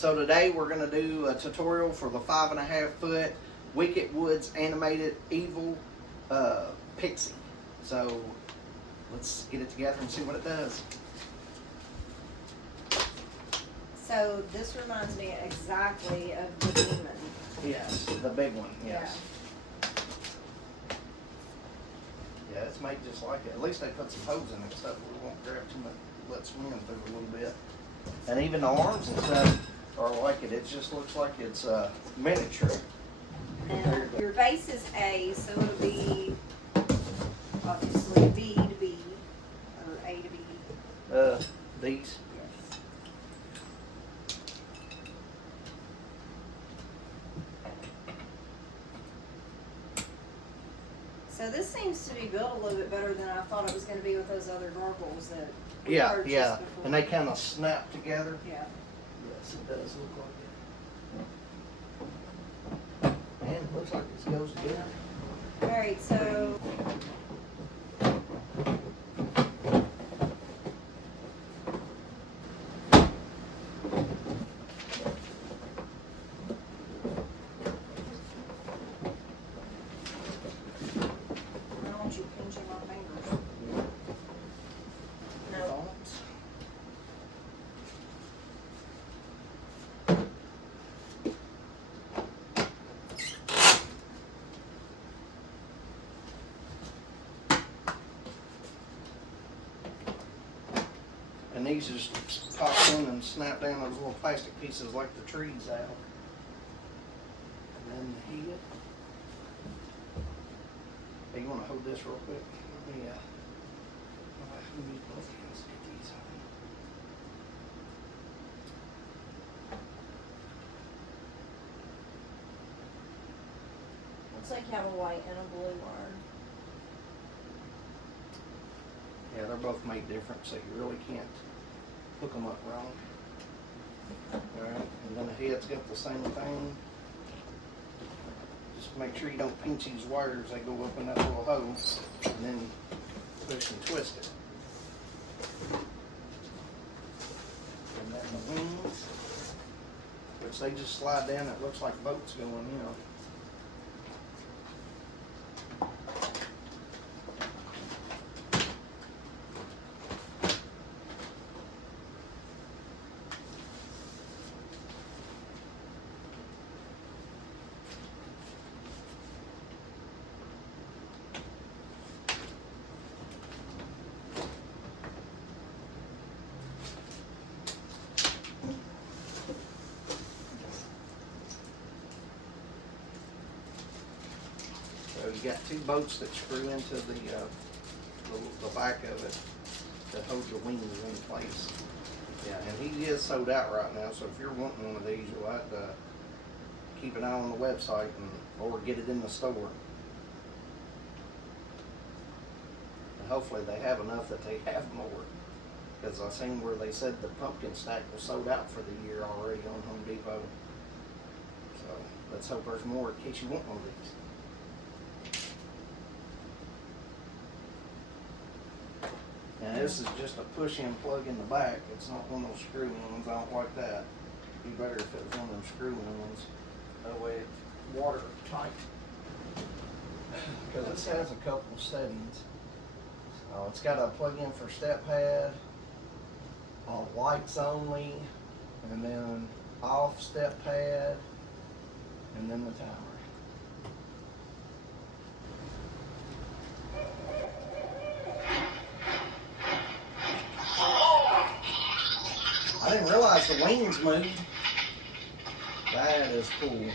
So today we're going to do a tutorial for the 5.5 foot Wicked Woods Animated Evil Pixie. So let's get it together and see what it does. So this reminds me exactly of the demon. Yes, the big one, yes. Yeah, it's made just like it. At least they put some hose in it so we won't grab too much, let swim through a little bit. And even the arms and stuff are like it. It just looks like it's miniature. And your base is A, so it'll be obviously B to B, or A to B. These. Yes. So this seems to be built a little bit better than I thought it was going to be with those other gargoyles that we purchased before. And they kind of snap together. Yeah. Yes, it does look like it. And it looks like it goes together. All right, so I don't want you pinching my fingers. No. And these just pop in and snap down those little plastic pieces like the trees out. And then the head. Hey, you want to hold this real quick? Let me use both hands to get these on. Looks like you have a white and a blue one. Yeah, they're both made different, so you really can't hook them up wrong. Alright, and then the head's got the same thing. Just make sure you don't pinch these wires, they go up in that little hole, and then push and twist it. And then the wings, which they just slide down, it looks like boats going, you know. So you got two boats that screw into the back of it that hold your wings in place. Yeah, and he is sold out right now, so if you're wanting one of these, you'll have to keep an eye on the website or get it in the store. And hopefully they have enough that they have more. Because I seen where they said the pumpkin stack was sold out for the year already on Home Depot. So let's hope there's more in case you want one of these. Now this is just a push-in plug in the back. It's not one of those screw-in ones. I don't like that. It'd be better if it was one of them screw-in ones. That way it's watertight. Because this has a couple of settings. It's got a plug-in for step pad, lights only, and then off step pad, and then the timer. I didn't realize the wings moved. That is cool.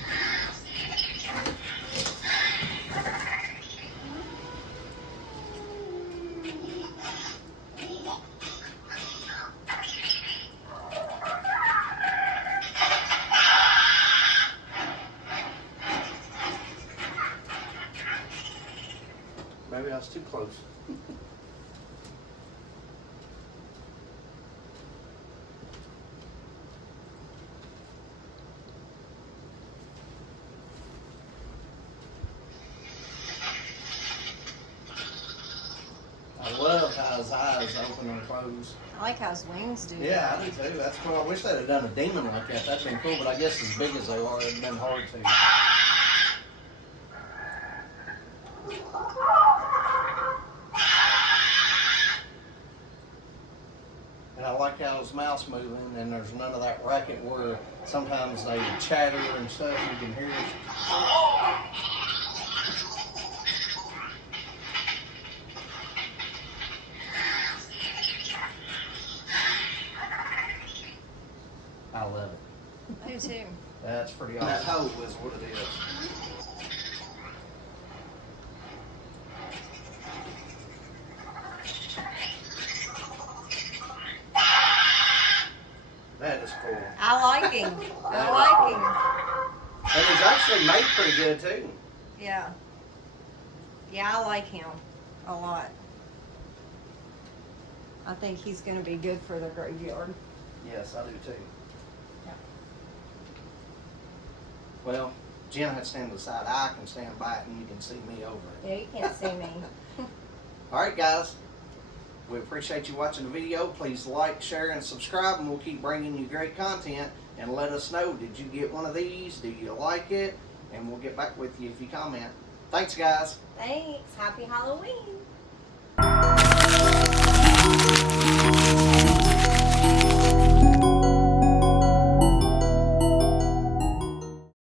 Maybe I was too close. I love like how his eyes open and close. I like how his wings do. Yeah, I do too. That's cool. I wish they'd have done a demon like that. That'd been cool, but I guess as big as they are, it'd been hard to. And I like how his mouth's moving, and there's none of that racket where sometimes they chatter and stuff. You can hear it. 11. I do too. That's pretty awesome. That hole is what it is. That is cool. I like him. I like him. And he's actually made pretty good too. Yeah. Yeah, I like him a lot. I think he's going to be good for the graveyard. Yes, I do too. Yeah. Well, Jen had to stand to the side. I can stand by it and you can see me over it. Yeah, you can't see me. Alright guys, we appreciate you watching the video. Please like, share, and subscribe, and we'll keep bringing you great content. And let us know, did you get one of these? Do you like it? And we'll get back with you if you comment. Thanks guys. Thanks. Happy Halloween.